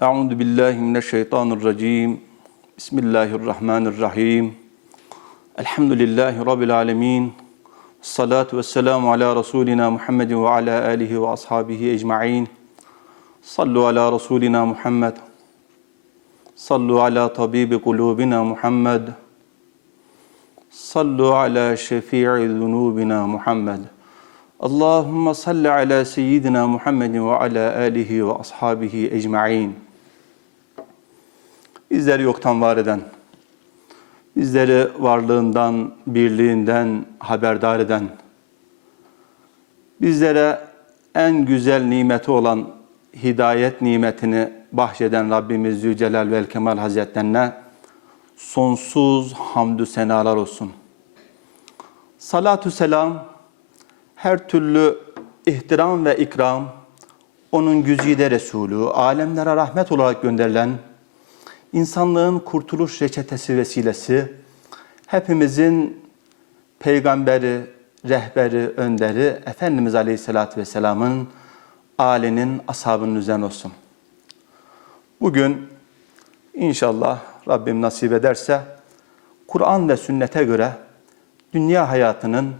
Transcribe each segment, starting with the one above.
Euzu billahi mineşşeytanirracim. Bismillahirrahmanirrahim. Elhamdülillahi rabbil alamin. Salatu vesselamu ala rasulina Muhammedin ve ala alihi ve ashabihi ecmaîn. Sallu ala rasulina Muhammed. Sallu ala tabibi kulubina Muhammed. Sallu ala şefii zunubina Muhammed. Allahümme salli ala seyyidina Muhammedin ve ala alihi ve ashabihi ecma'in. Bizleri yoktan var eden, bizleri varlığından, birliğinden haberdar eden, bizlere en güzel nimeti olan hidayet nimetini bahşeden Rabbimiz Zülcelal ve Kemal Hazretlerine sonsuz hamdü senalar olsun. Salatü selam, her türlü ihtiram ve ikram, onun güzide Resulü, alemlere rahmet olarak gönderilen, insanlığın kurtuluş reçetesi vesilesi, hepimizin peygamberi, rehberi, önderi, Efendimiz Aleyhisselatü Vesselam'ın âlinin, ashabının üzerine olsun. Bugün inşallah Rabbim nasip ederse Kur'an ve sünnete göre dünya hayatının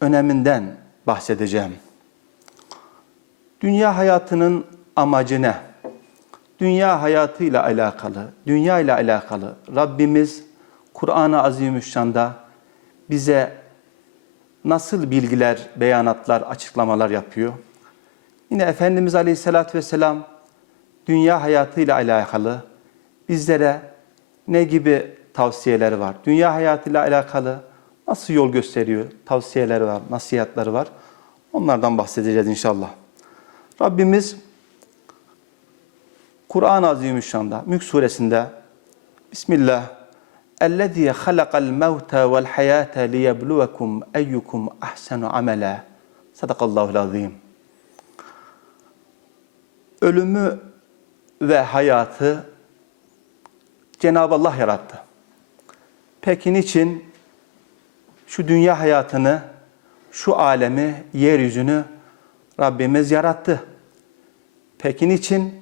öneminden bahsedeceğim. Dünya hayatının amacı ne? Dünya hayatıyla alakalı, dünya ile alakalı Rabbimiz Kur'an-ı Azimüşşan'da bize nasıl bilgiler, beyanatlar, açıklamalar yapıyor? Yine Efendimiz Aleyhisselatü Vesselam dünya hayatıyla alakalı bizlere ne gibi tavsiyeleri var? Dünya hayatıyla alakalı nasıl yol gösteriyor? Tavsiyeleri var, nasihatleri var. Onlardan bahsedeceğiz inşallah. Rabbimiz Kur'an-ı Azimüşşan'da, Mülk suresinde Bismillah اَلَّذ۪ي خَلَقَ الْمَوْتَ وَالْحَيَاةَ لِيَبْلُوَكُمْ اَيُّكُمْ اَحْسَنُ عَمَلًا Sadakallahu azim. Ölümü ve hayatı Cenab-ı Allah yarattı. Peki niçin şu dünya hayatını, şu alemi, yeryüzünü Rabbimiz yarattı? Peki niçin?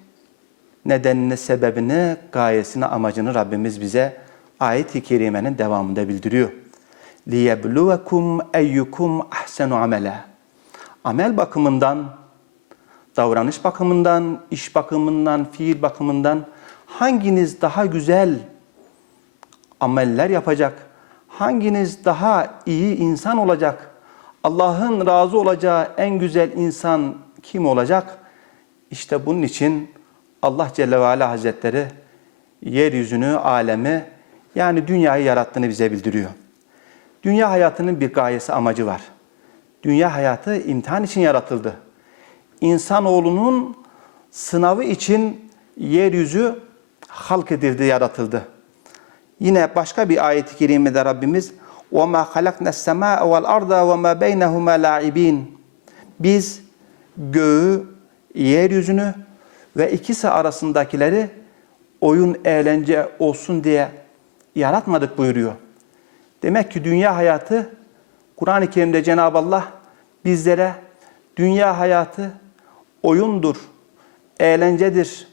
Nedenini, sebebini, gayesini, amacını Rabbimiz bize ayet-i kerimenin devamında bildiriyor. لِيَبْلُوَكُمْ اَيُّكُمْ اَحْسَنُ عَمَلًا Amel bakımından, davranış bakımından, iş bakımından, fiil bakımından hanginiz daha güzel ameller yapacak? Hanginiz daha iyi insan olacak? Allah'ın razı olacağı en güzel insan kim olacak? İşte bunun için Allah Celle ve Ala Hazretleri yeryüzünü, alemi yani dünyayı yarattığını bize bildiriyor. Dünya hayatının bir gayesi, amacı var. Dünya hayatı imtihan için yaratıldı. İnsanoğlunun sınavı için yeryüzü halk edildi, yaratıldı. Yine başka bir ayet-i kerimede Rabbimiz وَمَا خَلَقْنَا السَّمَاءَ وَالْأَرْضَ وَمَا بَيْنَهُمَا لَاعِبِينَ Biz göğü, yeryüzünü ve ikisi arasındakileri oyun, eğlence olsun diye yaratmadık buyuruyor. Demek ki dünya hayatı Kur'an-ı Kerim'de Cenab-ı Allah bizlere dünya hayatı oyundur, eğlencedir,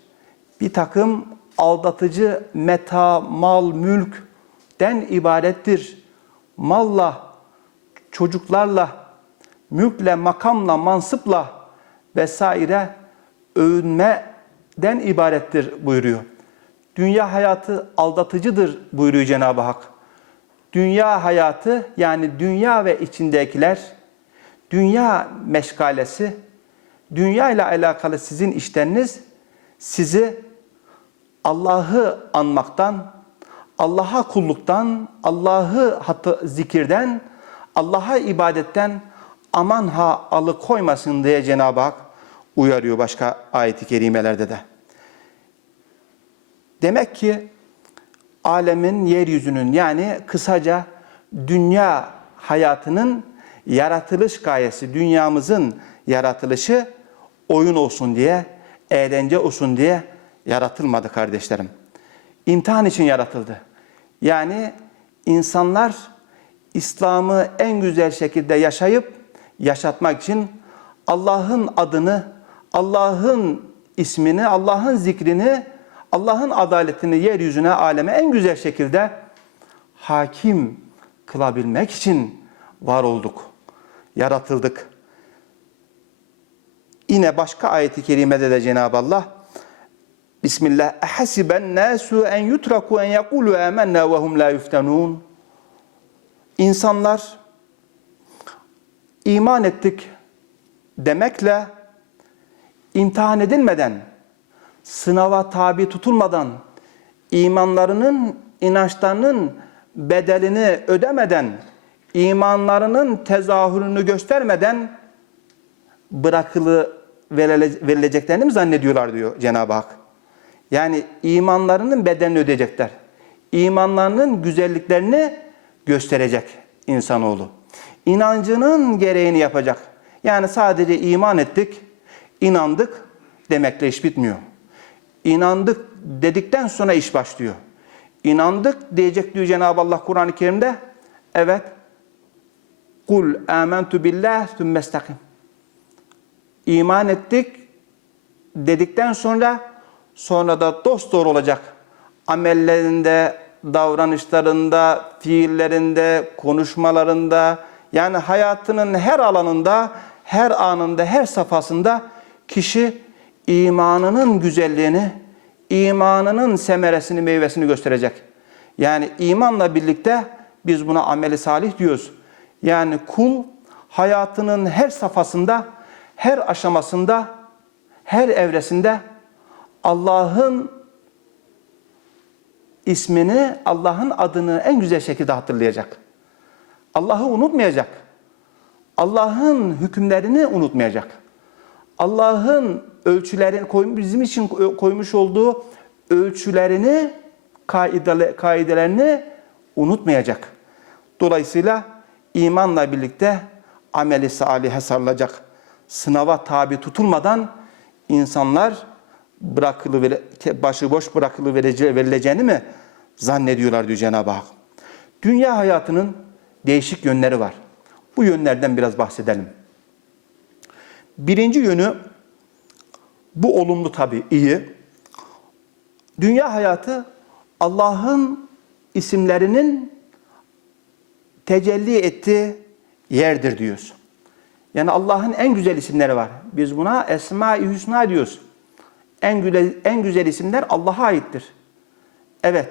bir takım aldatıcı meta, mal, mülkten ibarettir. Malla, çocuklarla, mülkle, makamla, mansıpla vesaire övünmeden ibarettir buyuruyor. Dünya hayatı aldatıcıdır buyuruyor Cenab-ı Hak. Dünya hayatı yani dünya ve içindekiler, dünya meşgalesi, dünya ile alakalı sizin işleriniz sizi Allah'ı anmaktan, Allah'a kulluktan, Allah'ı zikirden, Allah'a ibadetten aman ha alıkoymasın diye Cenab-ı Hak uyarıyor başka ayet-i kerimelerde de. Demek ki alemin yeryüzünün yani kısaca dünya hayatının yaratılış gayesi, dünyamızın yaratılışı oyun olsun diye, eğlence olsun diye yaratılmadı kardeşlerim. İmtihan için yaratıldı. Yani insanlar İslam'ı en güzel şekilde yaşayıp yaşatmak için Allah'ın adını, Allah'ın ismini, Allah'ın zikrini, Allah'ın adaletini yeryüzüne, aleme en güzel şekilde hakim kılabilmek için var olduk, yaratıldık. Yine başka ayeti kerimede de Cenab-ı Allah Bismillah ehasiben nasu en yutraku en yekulu amennâ ve hum la yuftanun. İnsanlar iman ettik demekle imtihan edilmeden, sınava tabi tutulmadan, imanlarının, inançlarının bedelini ödemeden, imanlarının tezahürünü göstermeden bırakılı verile- verileceklerini mi zannediyorlar diyor Cenab-ı Hak. Yani imanlarının bedelini ödeyecekler. İmanlarının güzelliklerini gösterecek insanoğlu. İnancının gereğini yapacak. Yani sadece iman ettik, inandık demekle iş bitmiyor. İnandık dedikten sonra iş başlıyor. İnandık diyecek diyor Cenab-ı Allah Kur'an-ı Kerim'de. Evet. Kul amentu billah sümme istakim. İman ettik dedikten sonra sonra da dost doğru olacak. Amellerinde, davranışlarında, fiillerinde, konuşmalarında yani hayatının her alanında, her anında, her safhasında kişi imanının güzelliğini, imanının semeresini, meyvesini gösterecek. Yani imanla birlikte biz buna ameli salih diyoruz. Yani kul hayatının her safhasında, her aşamasında, her evresinde Allah'ın ismini, Allah'ın adını en güzel şekilde hatırlayacak. Allah'ı unutmayacak. Allah'ın hükümlerini unutmayacak. Allah'ın ölçülerini koy- bizim için koymuş olduğu ölçülerini, kaidele- kaidelerini unutmayacak. Dolayısıyla imanla birlikte ameli salihe sarılacak. Sınava tabi tutulmadan insanlar bırakılı başıboş bırakılı verileceğini mi zannediyorlar diyor Cenab-ı Hak. Dünya hayatının değişik yönleri var. Bu yönlerden biraz bahsedelim. Birinci yönü bu olumlu tabii iyi. Dünya hayatı Allah'ın isimlerinin tecelli ettiği yerdir diyoruz. Yani Allah'ın en güzel isimleri var. Biz buna Esma-i Hüsna diyoruz. En güzel, en güzel isimler Allah'a aittir. Evet,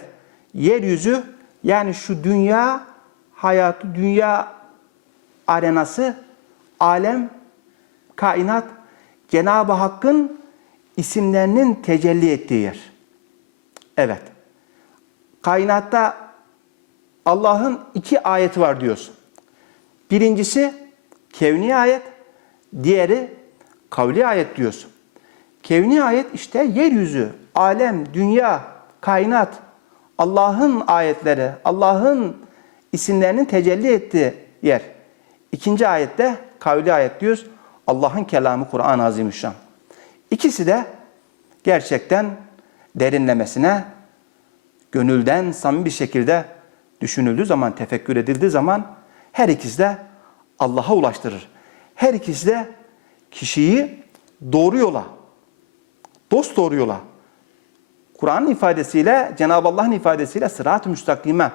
yeryüzü yani şu dünya hayatı, dünya arenası, alem, kainat Cenab-ı Hakk'ın isimlerinin tecelli ettiği yer. Evet. Kainatta Allah'ın iki ayeti var diyoruz. Birincisi kevni ayet, diğeri kavli ayet diyoruz. Kevni ayet işte yeryüzü, alem, dünya, kainat, Allah'ın ayetleri, Allah'ın isimlerinin tecelli ettiği yer. İkinci ayette kavli ayet diyoruz. Allah'ın kelamı Kur'an-ı Azimüşşan. İkisi de gerçekten derinlemesine gönülden samimi bir şekilde düşünüldüğü zaman, tefekkür edildiği zaman her ikisi de Allah'a ulaştırır. Her ikisi de kişiyi doğru yola, dost doğru yola, Kur'an'ın ifadesiyle, Cenab-ı Allah'ın ifadesiyle sırat-ı müstakime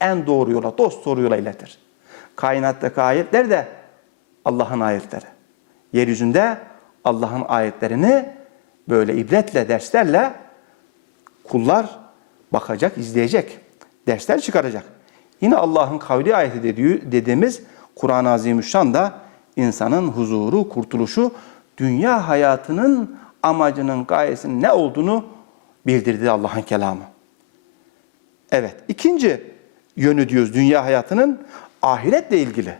en doğru yola, dost doğru yola iletir. Kainattaki ayetler de Allah'ın ayetleri. Yeryüzünde Allah'ın ayetlerini böyle ibretle, derslerle kullar bakacak, izleyecek. Dersler çıkaracak. Yine Allah'ın kavli ayeti dediği, dediğimiz Kur'an-ı Azimüşşan da insanın huzuru, kurtuluşu, dünya hayatının amacının, gayesinin ne olduğunu bildirdi Allah'ın kelamı. Evet, ikinci yönü diyoruz dünya hayatının ahiretle ilgili.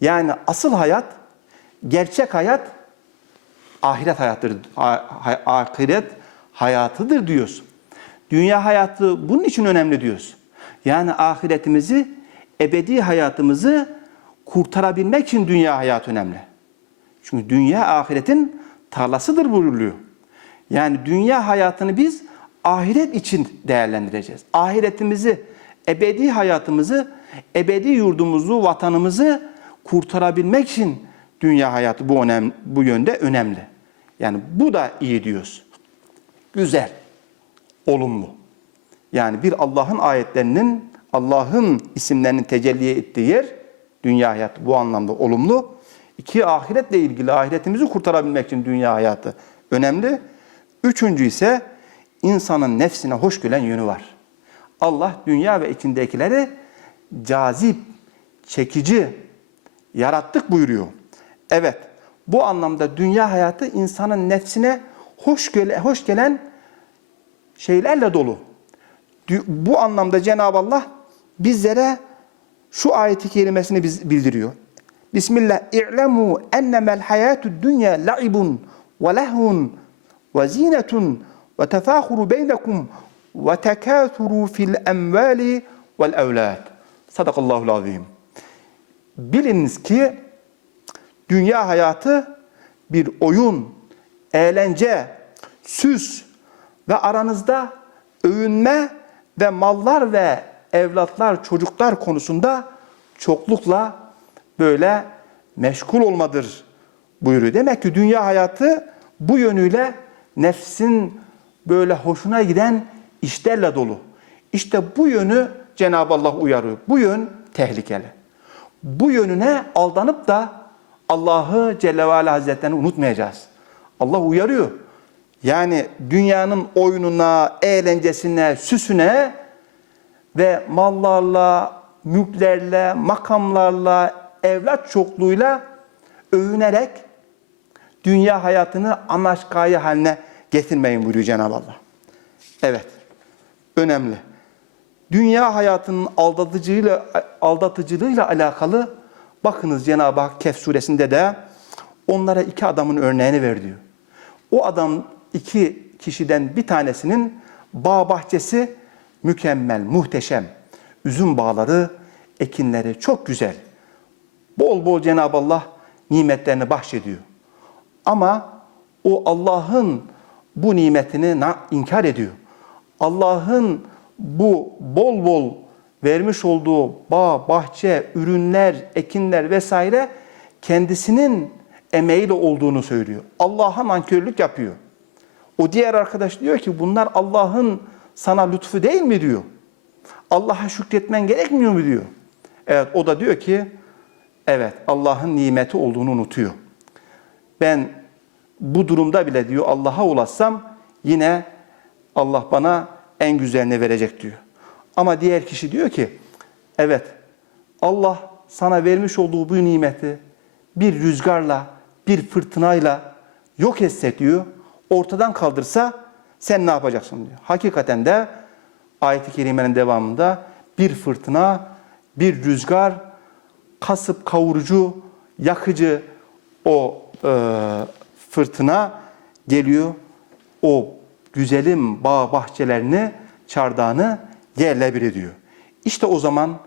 Yani asıl hayat, gerçek hayat ahiret hayatıdır. Ahiret hayatıdır diyoruz. Dünya hayatı bunun için önemli diyoruz. Yani ahiretimizi, ebedi hayatımızı kurtarabilmek için dünya hayatı önemli. Çünkü dünya ahiretin tarlasıdır buyuruluyor. Yani dünya hayatını biz ahiret için değerlendireceğiz. Ahiretimizi, ebedi hayatımızı, ebedi yurdumuzu, vatanımızı kurtarabilmek için dünya hayatı bu önemli, bu yönde önemli. Yani bu da iyi diyoruz. Güzel, olumlu. Yani bir Allah'ın ayetlerinin, Allah'ın isimlerinin tecelli ettiği yer dünya hayatı. Bu anlamda olumlu. İki ahiretle ilgili ahiretimizi kurtarabilmek için dünya hayatı önemli. Üçüncü ise insanın nefsine hoş gelen yönü var. Allah dünya ve içindekileri cazip, çekici, yarattık buyuruyor. Evet, bu anlamda dünya hayatı insanın nefsine hoş, gele, hoş gelen şeylerle dolu. Bu anlamda Cenab-ı Allah bizlere şu ayeti kerimesini biz bildiriyor. Bismillah. İ'lemu ennemel hayatu dünya la'ibun ve lehun ve zinetun ve tefâhuru beynekum ve tekâthuru fil emvali vel evlad. Sadakallahul azim. Biliniz ki dünya hayatı bir oyun, eğlence, süs ve aranızda övünme ve mallar ve evlatlar, çocuklar konusunda çoklukla böyle meşgul olmadır buyuruyor. Demek ki dünya hayatı bu yönüyle nefsin böyle hoşuna giden işlerle dolu. İşte bu yönü Cenab-ı Allah uyarıyor. Bu yön tehlikeli. Bu yönüne aldanıp da Allah'ı Celle ve Ala Hazretlerini unutmayacağız. Allah uyarıyor. Yani dünyanın oyununa, eğlencesine, süsüne ve mallarla, mülklerle, makamlarla, evlat çokluğuyla övünerek dünya hayatını amaç gaye haline getirmeyin buyuruyor Cenab-ı Allah. Evet, önemli. Dünya hayatının aldatıcılığıyla, aldatıcılığıyla alakalı bakınız Cenab-ı Hak Kehf suresinde de onlara iki adamın örneğini ver diyor. O adam iki kişiden bir tanesinin bağ bahçesi mükemmel, muhteşem. Üzüm bağları, ekinleri çok güzel. Bol bol Cenab-ı Allah nimetlerini bahşediyor. Ama o Allah'ın bu nimetini inkar ediyor. Allah'ın bu bol bol vermiş olduğu bağ, bahçe, ürünler, ekinler vesaire kendisinin emeğiyle olduğunu söylüyor. Allah'a nankörlük yapıyor. O diğer arkadaş diyor ki bunlar Allah'ın sana lütfu değil mi diyor. Allah'a şükretmen gerekmiyor mu diyor. Evet o da diyor ki evet Allah'ın nimeti olduğunu unutuyor. Ben bu durumda bile diyor Allah'a ulaşsam yine Allah bana en güzelini verecek diyor. Ama diğer kişi diyor ki evet Allah sana vermiş olduğu bu nimeti bir rüzgarla, bir fırtınayla yok etse diyor, ortadan kaldırsa sen ne yapacaksın diyor. Hakikaten de ayet-i kerimenin devamında bir fırtına, bir rüzgar, kasıp kavurucu, yakıcı o e, fırtına geliyor. O güzelim bağ bahçelerini, çardağını yerle bir ediyor. İşte o zaman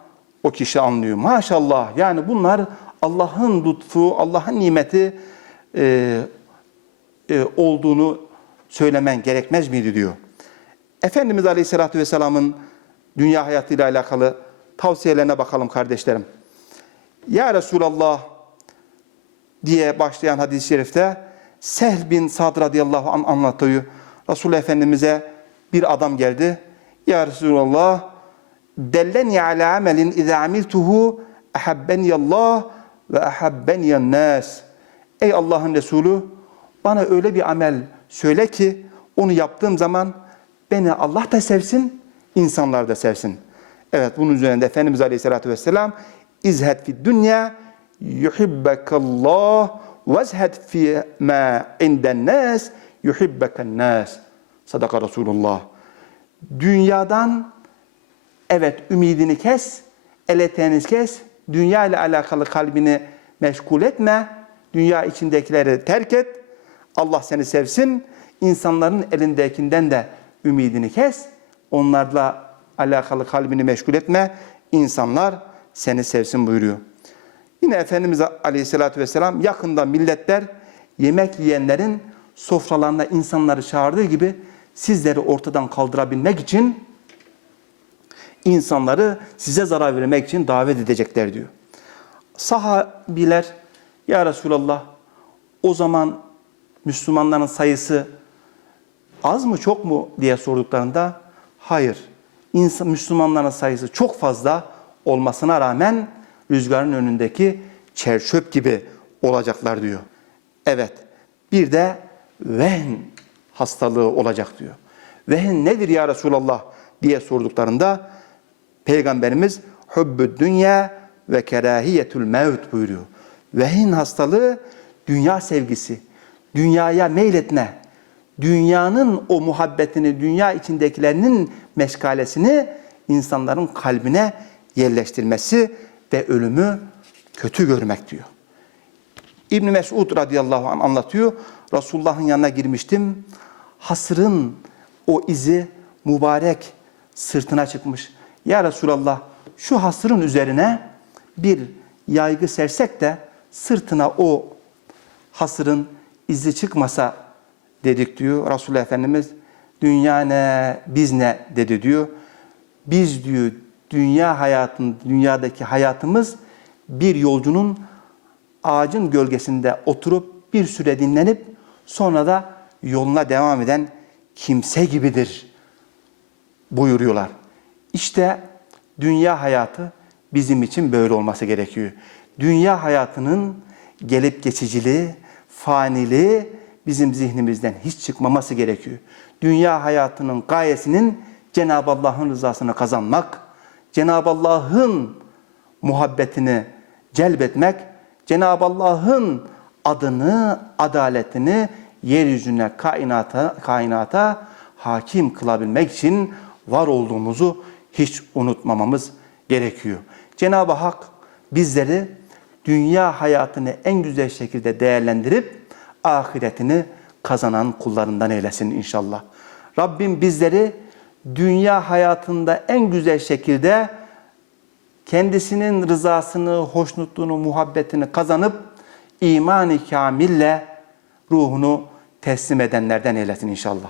o kişi anlıyor. Maşallah yani bunlar Allah'ın lütfu, Allah'ın nimeti e, e, olduğunu söylemen gerekmez miydi diyor. Efendimiz Aleyhisselatü Vesselam'ın dünya hayatıyla alakalı tavsiyelerine bakalım kardeşlerim. Ya Resulallah diye başlayan hadis-i şerifte Sehl bin Sad radıyallahu anh anlatıyor. Resul Efendimiz'e bir adam geldi. Ya Resulallah delleni ala amelin izâ amiltuhu ahabbeniyallah ve ahabbeniyan nas. Ey Allah'ın Resulü bana öyle bir amel söyle ki onu yaptığım zaman beni Allah da sevsin, insanlar da sevsin. Evet bunun üzerinde Efendimiz Aleyhisselatü Vesselam izhed fi dünya yuhibbekallah vezhed fi ma inden nas yuhibbeken nas. Sadaka Resulullah. Dünyadan evet ümidini kes, el eteğini kes, dünya ile alakalı kalbini meşgul etme, dünya içindekileri terk et, Allah seni sevsin, insanların elindekinden de ümidini kes, onlarla alakalı kalbini meşgul etme, insanlar seni sevsin buyuruyor. Yine Efendimiz Aleyhisselatü Vesselam yakında milletler yemek yiyenlerin sofralarına insanları çağırdığı gibi sizleri ortadan kaldırabilmek için insanları size zarar vermek için davet edecekler diyor. Sahabiler ya Resulallah o zaman Müslümanların sayısı az mı çok mu diye sorduklarında hayır. İnsan, Müslümanların sayısı çok fazla olmasına rağmen rüzgarın önündeki çerçöp gibi olacaklar diyor. Evet bir de vehn hastalığı olacak diyor. Vehn nedir ya Resulallah diye sorduklarında Peygamberimiz hubbü dünya ve kerahiyetül mevt buyuruyor. Vehn hastalığı dünya sevgisi, dünyaya meyletme, dünyanın o muhabbetini, dünya içindekilerinin meşgalesini insanların kalbine yerleştirmesi ve ölümü kötü görmek diyor. İbn Mesud radıyallahu anh anlatıyor. Resulullah'ın yanına girmiştim. Hasırın o izi mübarek sırtına çıkmış. Ya Resulallah şu hasırın üzerine bir yaygı sersek de sırtına o hasırın izi çıkmasa dedik diyor. Resulullah Efendimiz dünya ne biz ne dedi diyor. Biz diyor dünya hayatın dünyadaki hayatımız bir yolcunun ağacın gölgesinde oturup bir süre dinlenip sonra da yoluna devam eden kimse gibidir buyuruyorlar. İşte dünya hayatı bizim için böyle olması gerekiyor. Dünya hayatının gelip geçiciliği, faniliği bizim zihnimizden hiç çıkmaması gerekiyor. Dünya hayatının gayesinin Cenab-ı Allah'ın rızasını kazanmak, Cenab-ı Allah'ın muhabbetini celbetmek, Cenab-ı Allah'ın adını, adaletini yeryüzüne, kainata, kainata hakim kılabilmek için var olduğumuzu hiç unutmamamız gerekiyor. Cenab-ı Hak bizleri dünya hayatını en güzel şekilde değerlendirip ahiretini kazanan kullarından eylesin inşallah. Rabbim bizleri dünya hayatında en güzel şekilde kendisinin rızasını, hoşnutluğunu, muhabbetini kazanıp iman-ı kamille ruhunu teslim edenlerden eylesin inşallah.